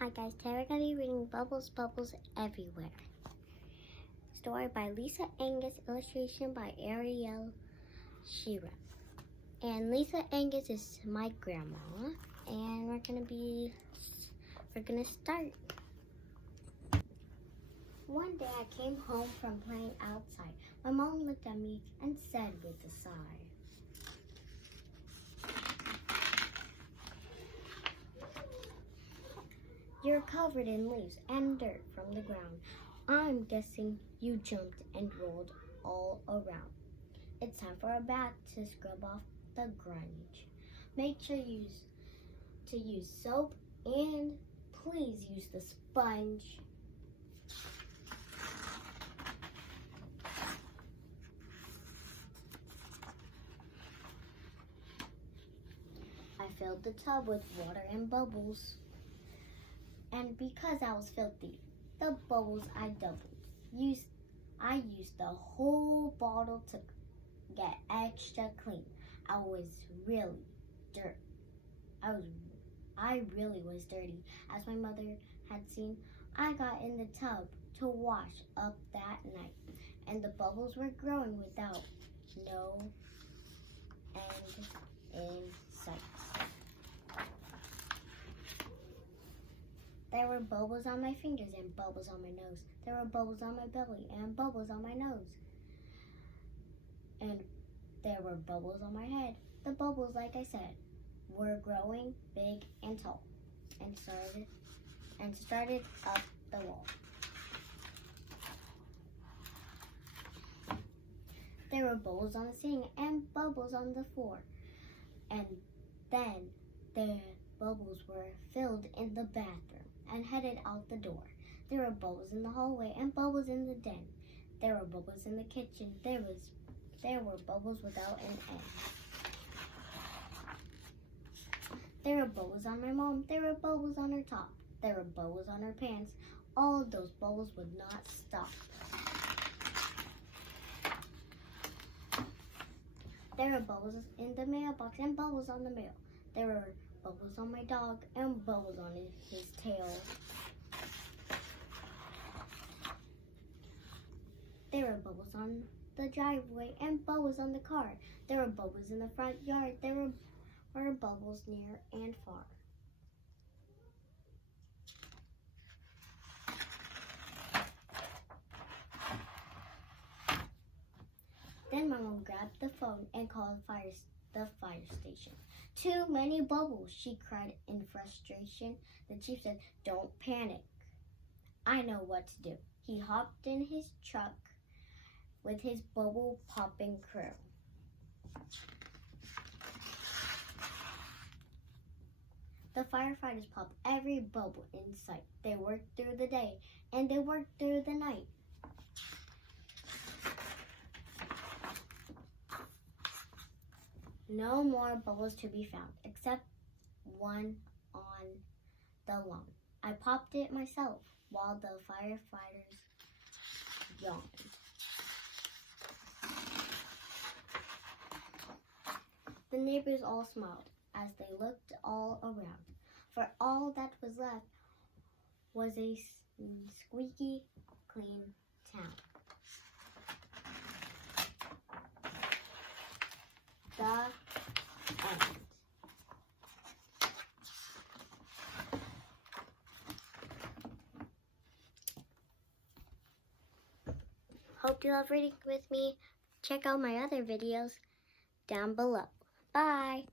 Hi guys, today we're going to be reading Bubbles, Bubbles Everywhere. Story by Lisa Angus, illustration by Ariel Shira. And Lisa Angus is my grandma, and we're gonna start. One day I came home from playing outside. My mom looked at me and said with a sigh, "You're covered in leaves and dirt from the ground. I'm guessing you jumped and rolled all around. It's time for a bath to scrub off the grunge. Make sure to use soap and please use the sponge." I filled the tub with water and bubbles. And because I was filthy, the bubbles I doubled. I used the whole bottle to get extra clean. I really was dirty. As my mother had seen, I got in the tub to wash up that night, and the bubbles were growing without no end in sight. There were bubbles on my fingers and bubbles on my nose. There were bubbles on my belly and bubbles on my nose. And there were bubbles on my head. The bubbles, like I said, were growing big and tall and started up the wall. There were bubbles on the ceiling and bubbles on the floor. And then the bubbles were filled in the bathroom and headed out the door. There were bubbles in the hallway and bubbles in the den. There were bubbles in the kitchen. There were bubbles without an end. There were bubbles on my mom. There were bubbles on her top. There were bubbles on her pants. All those bubbles would not stop. There were bubbles in the mailbox and bubbles on the mail. There were bubbles on my dog and bubbles on his tail. There were bubbles on the driveway and bubbles on the car. There were bubbles in the front yard. There were bubbles near and far. Then my mom grabbed the phone and called the fire station. "Too many bubbles," she cried in frustration. The chief said, "Don't panic. I know what to do." He hopped in his truck with his bubble popping crew. The firefighters popped every bubble in sight. They worked through the day and they worked through the night. No more bubbles to be found, except one on the lawn. I popped it myself while the firefighters yawned. The neighbors all smiled as they looked all around, for all that was left was a squeaky clean town. The end. Hope you love reading with me. Check out my other videos down below. Bye!